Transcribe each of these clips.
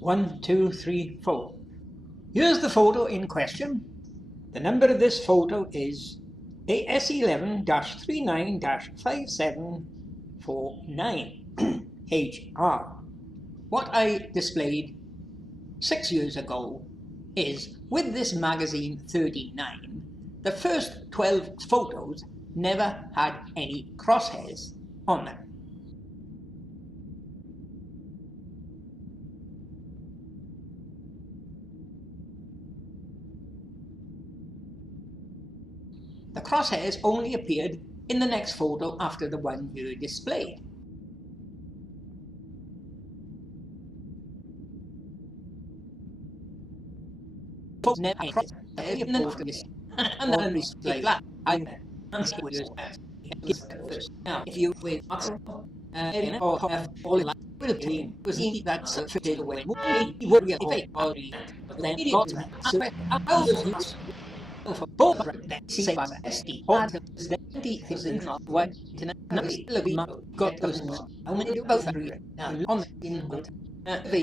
1, 2, 3, 4. Here's the photo in question. The number of this photo is AS11-39-5749 HR. What I displayed 6 years ago is, with this magazine 39, the first 12 photos never had any crosshairs on them. The crosshairs only appeared in the next photo after the 1 year displayed. And then display that. Now, if you wait or have all in will be that's fitted away, he would be a fake body, but then he got for both say SD or the is not what got those how many do both agree now on the in they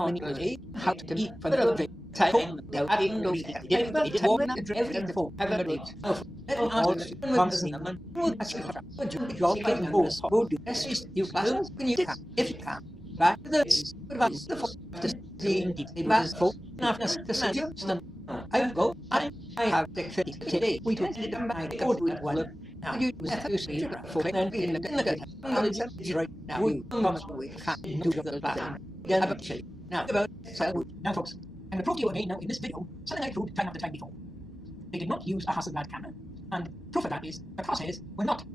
how to be for the time go adding those it won't every for ever date of all the would ask would you go getting both would do this you classes can you if you can back to this the seeing the last for after the suggestion I go I have the 50 today. We did my code with one. Now you see for and in the right now we promise we can't do the plan. Again actually. Now about now folks, I'm going to prove to you again now in this video something I proved time after time before. They did not use a Hasselblad camera, and proof of that is the crosshairs were not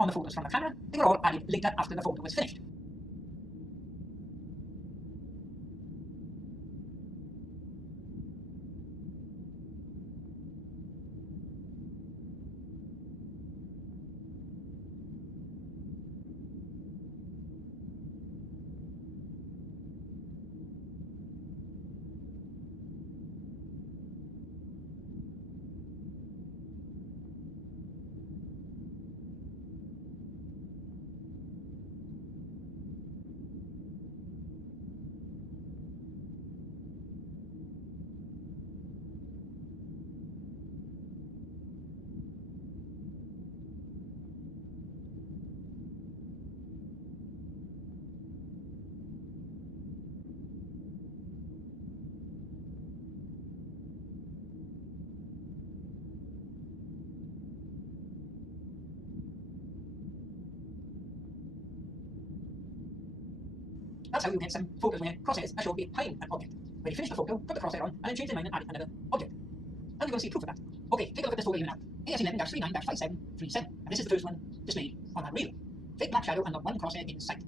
on the photos from the camera, they were all added later after the photo was finished. That's how you get some photos where crosshairs are shown behind an object. When you finish the photo, put the crosshair on, and then change the mind and add another object. And you're going to see proof of that. Okay, take a look at this photo here now. AS11-39-5737, and this is the first one displayed on that reel. Fake black shadow and not one crosshair in sight.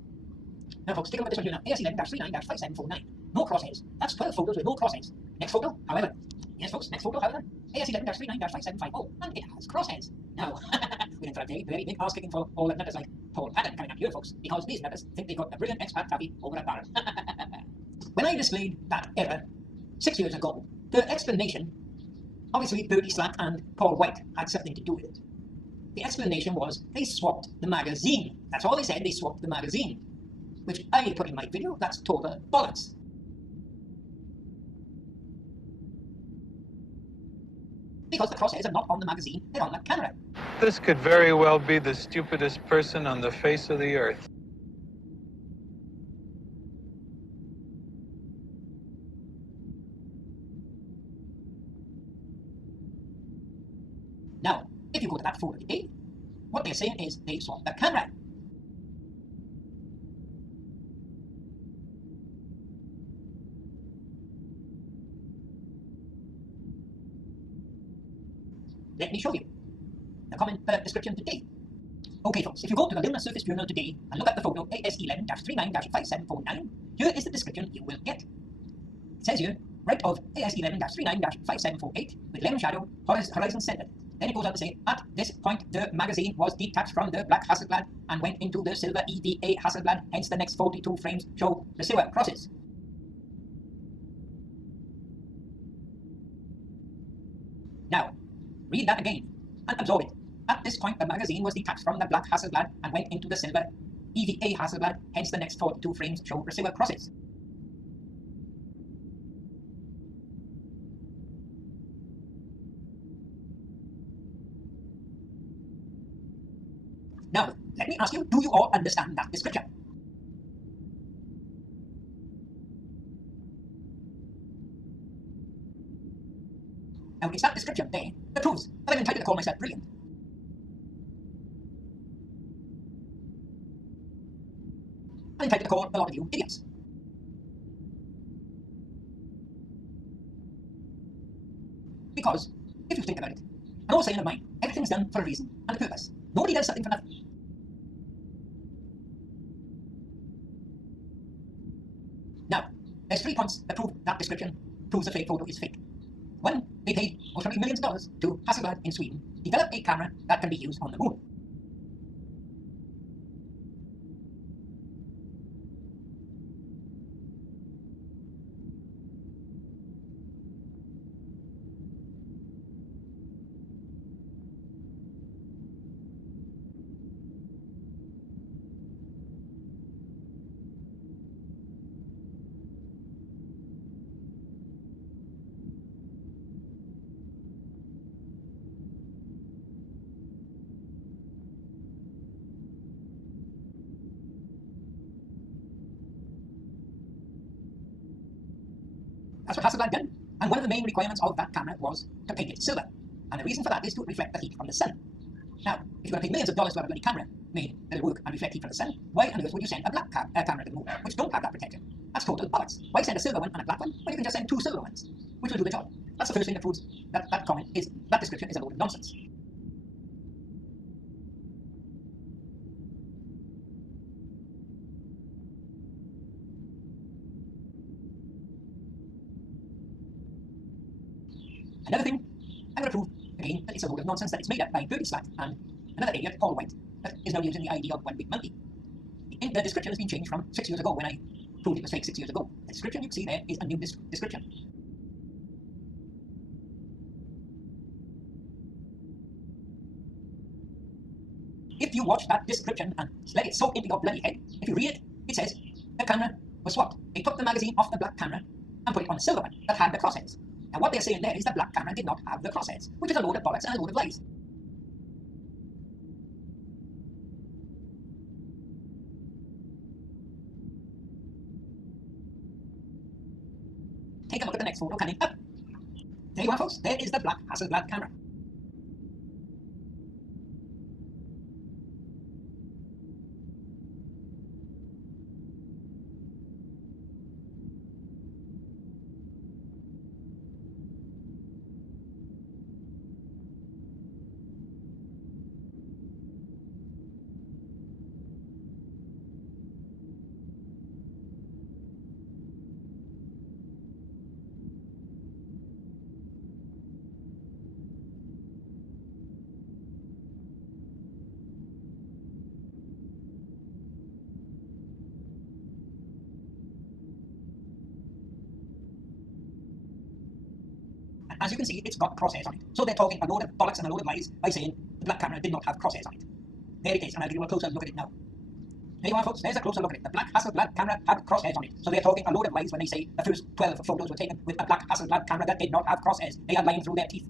Now folks, take a look at this one here now. AS11-39-5749. No crosshairs. That's 12 photos with no crosshairs. Next photo, however. Yes folks, next photo, however. AS11-39-5750. And it has crosshairs. Now, we're in for a very, very big ass kicking for all the nutters like Paul Patton coming up here, folks. Because these nutters think they've got a brilliant expat taffy over a barrel. When I displayed that error 6 years ago, the explanation, obviously Bertie Slack and Paul White had something to do with it. The explanation was they swapped the magazine. That's all they said, they swapped the magazine. Which I put in my video, that's total bollocks. Because the crosshairs are not on the magazine, they're on the camera. This could very well be the stupidest person on the face of the earth. Now, if you go to that photo today, what they're saying is they swapped the camera. Let me show you the comment description today. Okay folks, if you go to the Lunar Surface Journal today and look at the photo AS11-39-5749, here is the description you will get. It says here, right of AS11-39-5748 with lemon shadow, horizon centered. Then it goes on to say, at this point the magazine was detached from the black Hasselblad and went into the silver EVA Hasselblad, hence the next 42 frames show RESEAU crosses. Now, read that again and absorb it. At this point, the magazine was detached from the black Hasselblad and went into the silver EVA Hasselblad, hence the next 42 frames show RESEAU crosses. Now, let me ask you, do you all understand that description? Now, it's that description there that proves that I'm entitled to call myself brilliant. I'm entitled to call a lot of you idiots. Because, if you think about it, an old saying of mine, everything's done for a reason and a purpose. Nobody does something for nothing. Now, there's 3 points that prove that description proves the fake photo is fake. 1, they paid most probably millions of dollars to Hasselblad in Sweden develop a camera that can be used on the moon. That's what Hasselblad done, and one of the main requirements of that camera was to paint it silver, and the reason for that is to reflect the heat from the sun. Now, if you're going to pay millions of dollars to have a bloody camera made that'll work and reflect heat from the sun, why on earth would you send a black camera to the moon, which don't have that protection? That's total bollocks. Why send a silver one and a black one when you can just send 2 silver ones, which will do the job? That's the first thing that proves that that comment is, that description is a load of nonsense. Another thing, I'm going to prove again that it's a load of nonsense that it's made up by Bertie Slack and another idiot, Paul White, that is now using the idea of one big monkey. The description has been changed from 6 years ago when I proved it was fake 6 years ago. The description you see there is a new description. If you watch that description and let it soak into your bloody head, if you read it, it says the camera was swapped. They took the magazine off the black camera and put it on the silver one that had the crosshairs. Now what they're saying there is the black camera did not have the crosshairs, which is a load of bollocks and a load of lies. Take a look at the next photo coming up. There you are folks, there is the black Hasselblad camera. as you can see, it's got crosshairs on it. So they're talking a load of bollocks and a load of lies by saying the black camera did not have crosshairs on it. There it is, and I'll give you a closer look at it now. There you are, folks. There's a closer look at it. The black Hasselblad camera had crosshairs on it. So they're talking a load of lies when they say the first 12 photos were taken with a black Hasselblad camera that did not have crosshairs. They are lying through their teeth.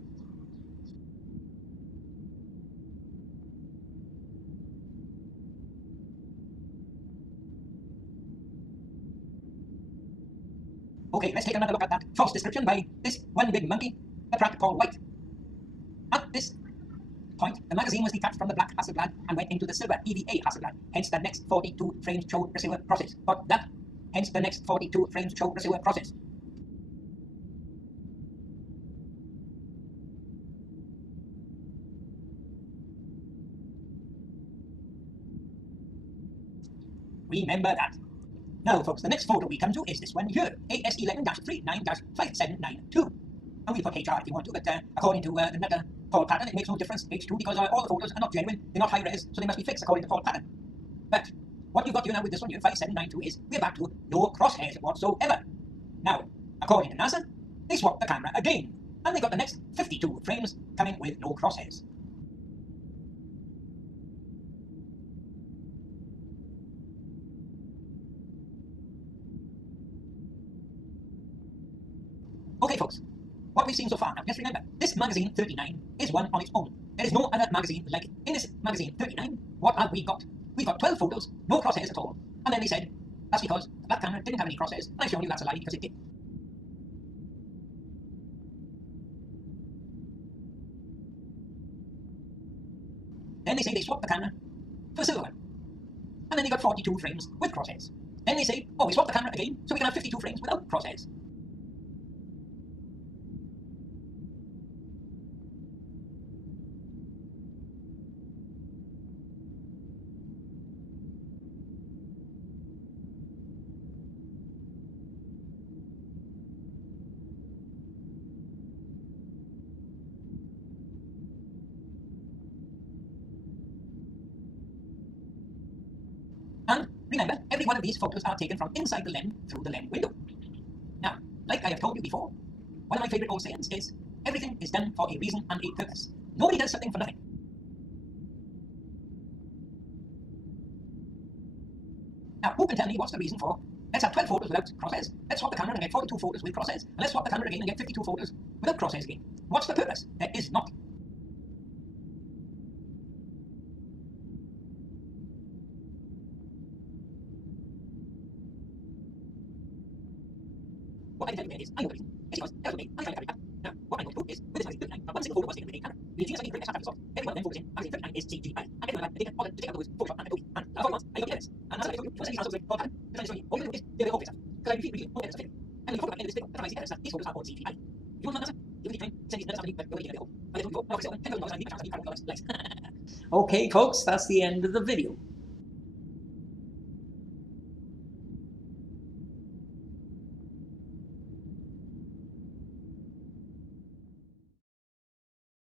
Okay, let's take another look at that false description by this one big monkey, the prat called White. At this point, the magazine was detached from the black Hasselblad and went into the silver EVA Hasselblad, hence the next 42 frames show RESEAU process. But that, hence the next 42 frames show RESEAU process. Remember that. Now, folks, the next photo we come to is this one here, AS11-39-5792. And we put HR if you want to, but according to another Paul pattern, it makes no difference, H2, because all the photos are not genuine, they're not high res, so they must be fixed according to Paul pattern. But what you've got here now with this one here, 5792, is we're back to no crosshairs whatsoever. Now, according to NASA, they swapped the camera again, and they got the next 52 frames coming with no crosshairs. Okay, folks, what we've seen so far now, just remember, this magazine 39 is one on its own. There is no other magazine like it. In this magazine 39, what have we got? We've got 12 photos, no crosshairs at all. And then they said, that's because the black camera didn't have any crosshairs, and I've shown you that's a lie because it did. Then they say they swapped the camera for a silver one. And then they got 42 frames with crosshairs. Then they say, oh, we swapped the camera again, so we can have 52 frames without crosshairs. And remember, every one of these photos are taken from inside the lens through the lens window. Now, like I have told you before, one of my favourite old sayings is, everything is done for a reason and a purpose. Nobody does something for nothing. Now, who can tell me what's the reason for, let's have 12 photos without crosshairs, let's swap the camera and get 42 photos with crosshairs, and let's swap the camera again and get 52 photos without crosshairs again. What's the purpose? There is not. What I can tell you is, I know the reason. It's because that was made, I'm trying to carry it back. Now, what I'm going to do is, with this magazine 39, not one single photo was taken with a camera. The engineers only bring extra traffic every one of them photos in magazine 39 is CGI. And every one of them, they take all the data those Photoshop and Adobe. And last 4 months, I got the evidence. And as I told you, once these answers with Paul pattern, the transition all you do is, they're all fixed up. Because I repeat all evidence of failure. And when you photograph any of this video, that's why I see evidence that these photos are all CGI. If you want to answer, you can send these notes to me, but go away, but go. I told you before, now for sale, $10,000 and leave a chance to leave $5 likes. Okay, folks, that's the end of the video.